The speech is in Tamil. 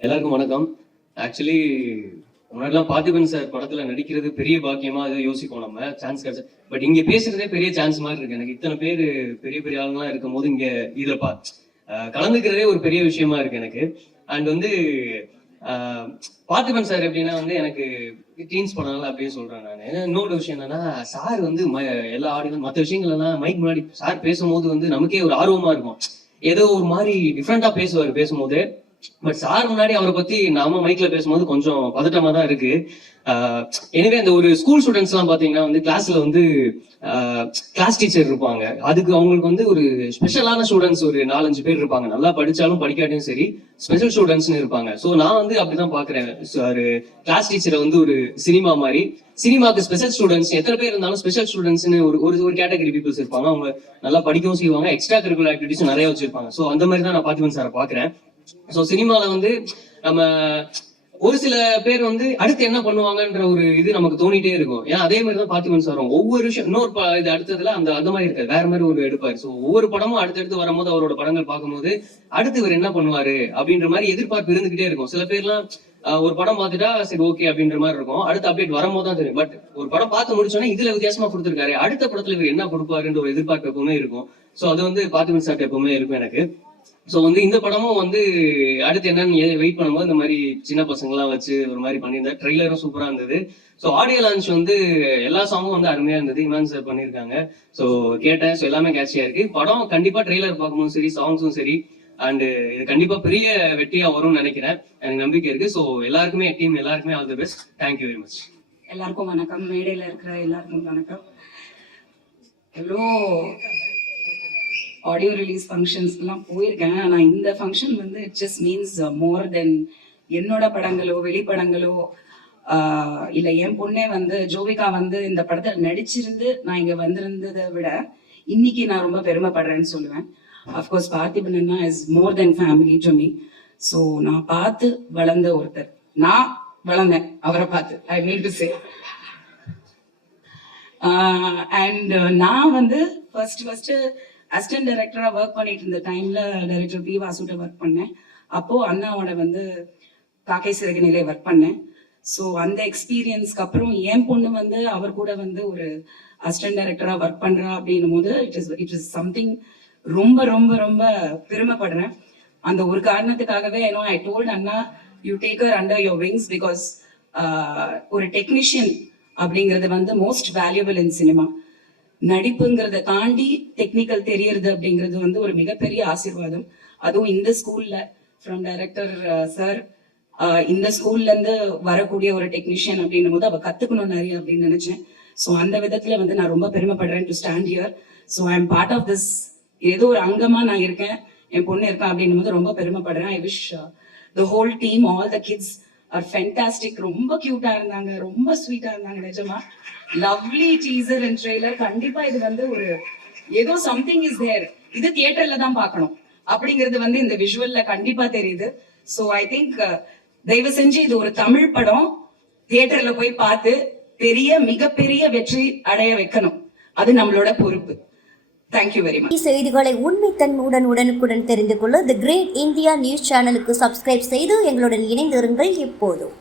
எல்லாருக்கும் வணக்கம். ஆக்சுவலி முன்னாடிலாம் பார்த்திபன் சார் படத்துல நடிக்கிறது பெரிய பாக்கியமா அதை யோசிப்போம் நம்ம, சான்ஸ் கிடைச்சா. பட் இங்க பேசுறதே பெரிய சான்ஸ் மாதிரி இருக்கு எனக்கு. இத்தனை பேர் பெரிய பெரிய ஆளுங்களாம் இருக்கும் போது இங்க இதுல கலந்துக்கிறதே ஒரு பெரிய விஷயமா இருக்கு எனக்கு. அண்ட் வந்து பார்த்திபன் சார் எப்படின்னா வந்து எனக்கு டீன்ஸ் பண்ணாலும் அப்படியே சொல்றேன் நான். இன்னொரு விஷயம் என்னன்னா, சார் வந்து எல்லா ஆடியன்ஸ் மற்ற விஷயங்கள் எல்லாம் மைக் முன்னாடி சார் பேசும்போது வந்து நமக்கே ஒரு ஆர்வமா இருக்கும். ஏதோ ஒரு மாதிரி டிஃப்ரெண்டா பேசுவார் பேசும்போது. பட் சார் முன்னாடி அவரை பத்தி நாம மைக்ல பேசும்போது கொஞ்சம் பதட்டமா தான் இருக்கு. எனவே அந்த ஒரு ஸ்கூல் ஸ்டூடெண்ட்ஸ் எல்லாம் பாத்தீங்கன்னா வந்து கிளாஸ்ல வந்து கிளாஸ் டீச்சர் இருப்பாங்க. அதுக்கு அவங்களுக்கு வந்து ஒரு ஸ்பெஷலான ஸ்டூடெண்ட்ஸ் ஒரு 4-5 பேர் இருப்பாங்க. நல்லா படிச்சாலும் படிக்காட்டியும் சரி ஸ்பெஷல் ஸ்டூடெண்ட்ஸ்னு இருப்பாங்க. ஸோ நான் வந்து அப்படிதான் பாக்குறேன். ஒரு கிளாஸ் டீச்சரை வந்து ஒரு சினிமா மாதிரி, சினிமாக்கு ஸ்பெஷல் ஸ்டூடெண்ட்ஸ் எத்தனை பேர் இருந்தாலும் ஸ்பெஷல் ஸ்டூடெண்ட்ஸ்னு ஒரு கேட்டகரி பீப்புள்ஸ் இருப்பாங்க. அவங்க நல்லா படிக்கவும் செய்வாங்க, எக்ஸ்ட்ரா கரிக்குலர் ஆக்டிவிட்டிஸும் நிறைய வச்சிருப்பாங்க. ஸோ அந்த மாதிரி தான் நான் பார்த்திபன் சாரை பாக்குறேன். ஸோ சினிமால வந்து நம்ம ஒரு சில பேர் வந்து அடுத்து என்ன பண்ணுவாங்கன்ற ஒரு இது நமக்கு தோணிட்டே இருக்கும். ஏன்னா அதே மாதிரி தான் பார்த்திபன் சார் ஒவ்வொரு விஷயம் இன்னொரு இது அடுத்ததுல அந்த மாதிரி இருக்காது, வேற மாதிரி ஒரு எடுப்பாரு. ஸோ ஒவ்வொரு படமும் அடுத்தடுத்து வரும்போது அவரோட படங்கள் பார்க்கும்போது அடுத்து இவர் என்ன பண்ணுவாரு அப்படின்ற மாதிரி எதிர்பார்ப்பு இருந்துகிட்டே இருக்கும். சில பேர்லாம் ஒரு படம் பார்த்துட்டா சரி ஓகே அப்படின்ற மாதிரி இருக்கும், அடுத்த அப்டேட் வரும்போது தான் தெரியும். பட் ஒரு படம் பார்த்து முடிச்சோன்னா இதுல வித்தியாசமா கொடுத்துருக்காரு, அடுத்த படத்துல இவர் என்ன கொடுப்பாருன்ற ஒரு எதிர்பார்ப்பு எப்பவுமே இருக்கும். ஸோ அது வந்து பார்த்திபன் சார் எப்பவுமே இருக்கும் எனக்கு. ஸோ வந்து இந்த படமும் வந்து அடுத்து என்னன்னு வெயிட் பண்ணும்போது இந்த மாதிரி சின்ன பசங்களாம் வச்சு ஒரு மாதிரி பண்ணியிருந்தாரு. ட்ரெய்லரும் சூப்பரா இருந்தது. ஸோ ஆடியோ லான்ச் வந்து எல்லா சாங்கும் வந்து அருமையா இருந்தது. இமான் சார் பண்ணியிருக்காங்க. ஸோ கேட்டேன். ஸோ எல்லாமே கேட்சியா இருக்கு. படம் கண்டிப்பா ட்ரெய்லர் பார்க்கும்போது சரி, சாங்ஸும் சரி, அண்ட் இது கண்டிப்பா பெரிய வெற்றியா வரும்னு நினைக்கிறேன். எனக்கு நம்பிக்கை இருக்கு. ஸோ எல்லாருக்குமே டீம் எல்லாருக்குமே all the best. Thank you very much. எல்லாருக்கும் வணக்கம். மேடையில இருக்கிற எல்லாருக்கும் வணக்கம். எவ்வளோ ஆடியோ ரிலீஸ் ஃபங்க்ஷன்ஸ்லாம் போயிருக்கேன். ஆனால் இந்த ஃபங்க்ஷன் வந்து இட் ஜஸ்ட் மீன்ஸ் மோர் தென் என்னோட படங்களோ வெளிப்படங்களோ இல்லை என் பொண்ணே வந்து ஜோவிகா வந்து இந்த படத்தில் நடிச்சிருந்து நான் இங்கே வந்திருந்ததை விட இன்னைக்கு நான் ரொம்ப பெருமைப்படுறேன்னு சொல்லுவேன். Of course Parthiban Anna is more then family to me. So நான் பார்த்து வளர்ந்த ஒருத்தர், நான் வளர்ந்தேன் அவரை பார்த்து. ஐ மீன் டு சே. அண்ட் நான் வந்து ஃபர்ஸ்ட் அசிஸ்டன்ட் டைரக்டரா ஒர்க் பண்ணிட்டு இருந்த டைம்ல டைரக்டர் பி வாசுட்ட ஒர்க் பண்ணேன். அப்போ அண்ணாவோட வந்து காக்கை சிறகுநிலை ஒர்க் பண்ணேன். ஸோ அந்த எக்ஸ்பீரியன்ஸ்க்கு அப்புறம் என் பொண்ணு வந்து அவர் கூட வந்து ஒரு அசிஸ்டன்ட் டைரக்டரா ஒர்க் பண்றா அப்படின்னும் போது இட் இஸ் சம்திங் ரொம்ப ரொம்ப ரொம்ப பெருமைப்படுறேன். அந்த ஒரு காரணத்துக்காகவே ஐ டோல்ட் அண்ணா, you take her under your wings, because ஒரு டெக்னீஷியன் அப்படிங்கிறது வந்து மோஸ்ட் வேல்யூபிள் இன் சினிமா. நடிப்புங்கிறத தாண்டி டெக்னிக்கல் தெரியறது அப்படிங்கிறது வந்து ஒரு மிகப்பெரிய ஆசீர்வாதம். அதுவும் இந்த ஸ்கூல்ல ஃப்ரம் டைரக்டர் சார் இந்த ஸ்கூல்ல இருந்து வரக்கூடிய ஒரு டெக்னீஷியன் அப்படின்னும் போது அவ கத்துக்கணும் நிறைய அப்படின்னு நினைச்சேன். ஸோ அந்த விதத்துல வந்து நான் ரொம்ப பெருமைப்படுறேன் to stand here. So I am part of this. ஏதோ ஒரு அங்கமா நான் இருக்கேன், என் பொண்ணு இருக்கேன் அப்படின்னும் போது ரொம்ப பெருமைப்படுறேன். I wish the whole team, all the kids are fantastic. ரொம்ப கியூட்டா இருந்தாங்க, ரொம்ப ஸ்வீட்டா இருந்தாங்க. நிஜமா லவ்லி டீசர் அண்ட் ட்ரெய்லர். கண்டிப்பா இது வந்து ஒரு ஏதோ சம்திங் இஸ் தேர். இது தியேட்டர்ல தான் பார்க்கணும் அப்படிங்கிறது வந்து இந்த விஷுவல்ல கண்டிப்பா தெரியுது. ஸோ ஐ திங்க் தயவு செஞ்சு இது ஒரு தமிழ் படம், தியேட்டர்ல போய் பார்த்து மிகப்பெரிய வெற்றி அடைய வைக்கணும். அது நம்மளோட பொறுப்பு. Thank you very much. செய்திகளை உண்மைத்தன்மையுடன் உடனுக்குடன் தெரிந்து கொள்ள தி கிரேட் இந்தியா நியூஸ் சேனலுக்கு சப்ஸ்கிரைப் செய்து எங்களுடன் இணைந்திருங்கள் எப்போதும்.